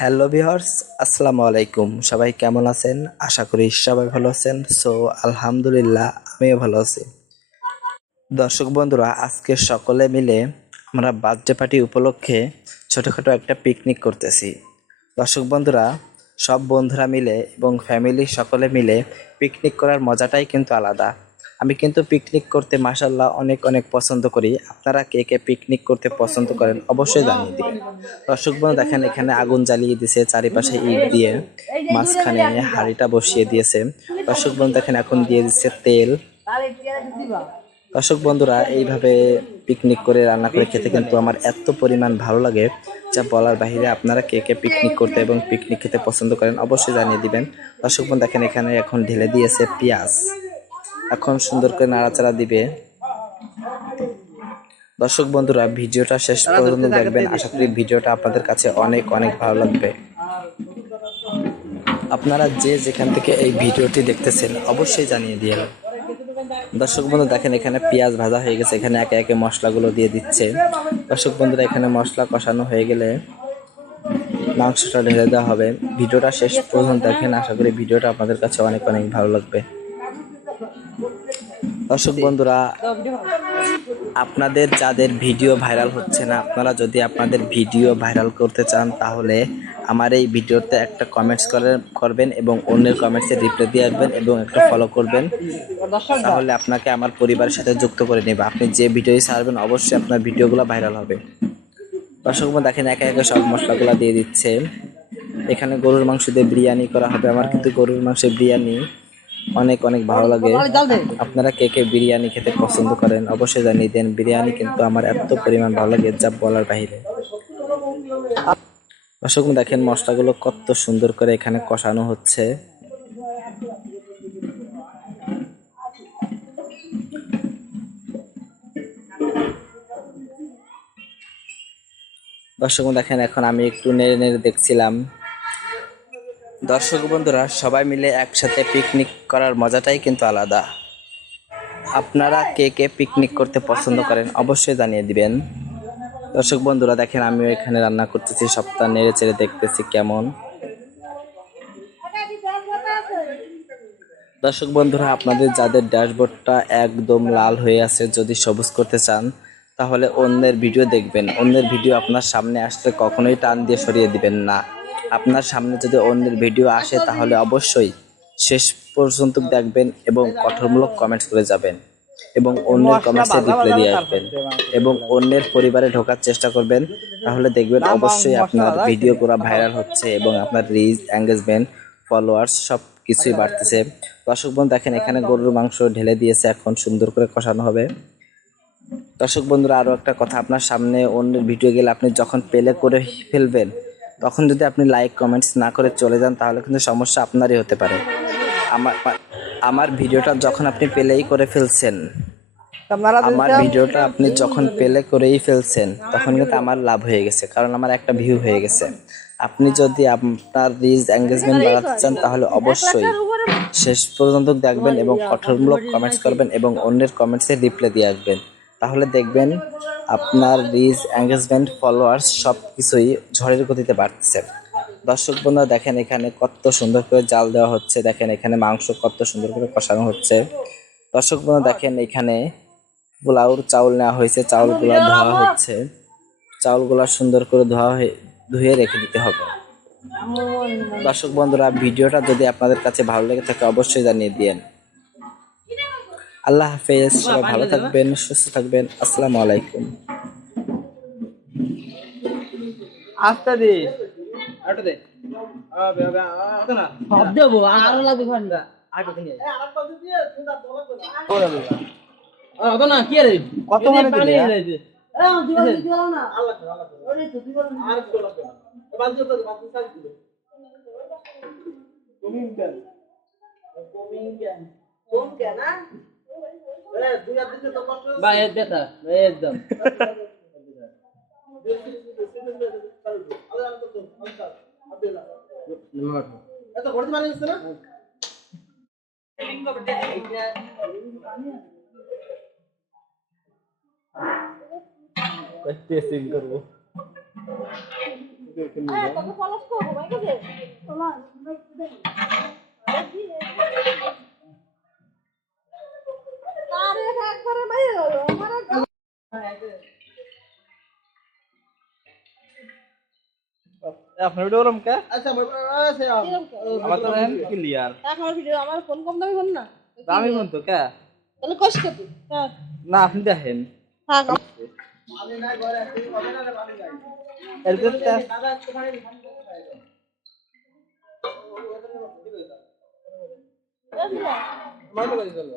Hello viewers, আসসালামু আলাইকুম। সবাই কেমন আছেন? আশা করি সবাই ভালো আছেন। আলহামদুলিল্লাহ, আমিও ভালো আছি। দর্শক বন্ধুরা, আজকে সকলে মিলে আমরা বার্থডে পার্টি উপলক্ষে ছোটোখাটো একটা পিকনিক করতেছি। দর্শক বন্ধুরা, সব বন্ধুরা মিলে এবং ফ্যামিলি সকলে মিলে পিকনিক করার মজাটাই কিন্তু আলাদা। আমি কিন্তু পিকনিক করতে মাশাআল্লাহ অনেক অনেক পছন্দ করি। আপনারা কে কে পিকনিক করতে পছন্দ করেন অবশ্যই জানিয়ে দিবেন। দর্শক বন্ধু দেখেন, এখানে আগুন জ্বালিয়ে দিয়েছে, চারিপাশে ইট দিয়ে মাঝখানে হাঁড়িটা বসিয়ে দিয়েছে। দর্শক বন্ধু দেখেন, এখন দিয়ে দিচ্ছে তেল। দর্শক বন্ধুরা, এইভাবে পিকনিক করে রান্না করে খেতে কিন্তু আমার এত পরিমাণ ভালো লাগে যা বলার বাহিরে। আপনারা কে কে পিকনিক করতে এবং পিকনিক খেতে পছন্দ করেন অবশ্যই জানিয়ে দিবেন। দর্শক বন্ধু দেখেন, এখানে এখন ঢেলে দিয়েছে পেঁয়াজ, এখন সুন্দর করে নাড়াচাড়া দিবে। দর্শক বন্ধুরা, ভিডিওটা শেষ পর্যন্ত দেখবেন, আশা করি ভিডিওটা আপনাদের কাছে অনেক অনেক ভালো লাগবে। আপনারা যে যেখান থেকে এই ভিডিওটি দেখতেছেন অবশ্যই জানিয়ে দিন। দর্শক বন্ধু দেখেন, এখানে পেঁয়াজ ভাজা হয়ে গেছে, এখানে একে একে মশলাগুলো দিয়ে দিচ্ছে। দর্শক বন্ধুরা, এখানে মশলা কষানো হয়ে গেলে মাংসটা ঢেলে দেওয়া হবে। ভিডিওটা শেষ পর্যন্ত দেখেন, আশা করি ভিডিওটা আপনাদের কাছে অনেক অনেক ভালো লাগবে। দর্শক বন্ধুরা, আপনাদের যাদের ভিডিও ভাইরাল হচ্ছে না, আপনারা যদি আপনাদের ভিডিও ভাইরাল করতে চান তাহলে আমার এই ভিডিওতে একটা কমেন্টস করবেন এবং অন্যের কমেন্টসে রিপ্লাই দিয়ে আসবেন এবং একটা ফলো করবেন। তাহলে আপনাকে আমার পরিবারের সাথে যুক্ত করে নেবে। আপনি যে ভিডিওই ছাড়বেন অবশ্যই আপনার ভিডিওগুলো ভাইরাল হবে। দর্শক বন্ধু দেখেন, একে একে সব মশলাগুলো দিয়ে দিচ্ছে। এখানে গরুর মাংস দিয়ে বিরিয়ানি করা হবে। আমার কিন্তু গরুর মাংসের বিরিয়ানি অনেক অনেক ভালো লাগে। আপনারা কে কে বিরিয়ানি খেতে পছন্দ করেন অবশ্যই জানিয়ে দেন। বিরিয়ানি কিন্তু আমার এত পরিমাণ ভালো লাগে যা বলার বাহিরে। দর্শক দেখেন, মশলাগুলো কত সুন্দর করে এখানে কষানো হচ্ছে। দর্শক দেখেন, এখন আমি একটু নেড়ে নেড়ে দেখছিলাম। দর্শক বন্ধুরা, সবাই মিলে একসাথে পিকনিক করার মজাটাই কিন্তু আলাদা। আপনারা কে কে পিকনিক করতে পছন্দ করেন অবশ্যই জানিয়ে দিবেন। দর্শক বন্ধুরা দেখেন, আমিও এখানে রান্না করতেছি, সপ্তাহ নেড়ে চেড়ে দেখতেছি কেমন। দর্শক বন্ধুরা, আপনাদের যাদের ড্যাশবোর্ডটা একদম লাল হয়ে আছে, যদি সবুজ করতে চান তাহলে অন্যের ভিডিও দেখবেন। অন্যের ভিডিও আপনার সামনে আসলে কখনোই টান দিয়ে সরিয়ে দিবেন না। আপনার সামনে যদি অন্যের ভিডিও আসে তাহলে অবশ্যই শেষ পর্যন্ত দেখবেন এবং কঠোরমূলক কমেন্টস করে যাবেন এবং অন্যের কমেন্টসে রিপ্লাই দিয়ে আসবেন এবং অন্যের পরিবারে ঢোকার চেষ্টা করবেন। তাহলে দেখবেন অবশ্যই আপনার ভিডিও পুরো ভাইরাল হচ্ছে এবং আপনার রিচ, এঙ্গেজমেন্ট, ফলোয়ার্স সব কিছুই বাড়তেছে। দর্শক বন্ধু দেখেন, এখানে গরুর মাংস ঢেলে দিয়েছে, এখন সুন্দর করে কষানো হবে। দর্শক বন্ধুরা, আরও একটা কথা, আপনার সামনে অন্যের ভিডিও গেলে আপনি যখন প্লে করে ফেলবেন তখন যদি আপনি লাইক কমেন্টস না করে চলে যান তাহলে কিন্তু সমস্যা আপনারই হতে পারে। আমার ভিডিওটা যখন আপনি প্লেই করে ফেলছেন, আমার ভিডিওটা আপনি যখন প্লে করেই ফেলছেন তখন কিন্তু আমার লাভ হয়ে গেছে, কারণ আমার একটা ভিউ হয়ে গেছে। আপনি যদি আপনার রিচ, এঙ্গেজমেন্ট বাড়াতে চান তাহলে অবশ্যই শেষ পর্যন্ত দেখবেন এবং কঠোরমূলক কমেন্টস করবেন এবং অন্যের কমেন্টসে রিপ্লাই দিয়ে আসবেন। তাহলে দেখবেন আপনার রিচ, এঙ্গেজমেন্ট, ফলোয়ার্স সব কিছুই ঝড়ের গতিতে বাড়তেছে। দর্শক বন্ধুরা দেখেন, এখানে কত সুন্দর করে জাল দেওয়া হচ্ছে। দেখেন এখানে মাংস কত সুন্দর করে কষানো হচ্ছে। দর্শক বন্ধুরা দেখেন, এখানে পোলাওর চাউল নেওয়া হয়েছে, চাউলগুলো ধোয়া হচ্ছে। চাউলগুলো সুন্দর করে ধুয়ে রেখে দিতে হবে। দর্শক বন্ধুরা, ভিডিওটা যদি আপনাদের কাছে ভালো লেগে থাকে অবশ্যই জানিয়ে দিন। আল্লাহ হাফেজ, সবাই ভালো থাকবেন, সুস্থ থাকবেন। আসসালামু আলাইকুম। আস্তে দে আটো দে না সব দেবো আরো লাগবে ফান্ডা আটো দিন আরেকটা দিয়ে তুই দা বলা করে আটো না কি রে কত মানে দিলে এ দিবা দিও না আল্লাহ আল্লাহ ওরে তো দিবা আর তো লাগবে বালতি তো বালতি সাইজ দিবে কমিং কেন কোন কেন এ দুই হাত দিতে তো কষ্ট ভাই বেটা একদম এত ঘড়ি মানে দিছ না লিংক করতে এইটা কত সিং করব কত পলাশ করবো ভাই কাছে তার একবারে মাইরে হলো আমার আপনার ভিডিও ওরম কে আচ্ছা আমার তো নেন ক্লিয়ার আমার ভিডিও আমার ফোন কম দামি ফোন না দামি ফোন তো কে তাহলে কষ্ট তুই হ্যাঁ না আপনি দেখেন হ্যাঁ আমি নাই ঘরে আছি কবে না আমি যাই এরপর দাদা একটু পানি মাইকে বাজি চলো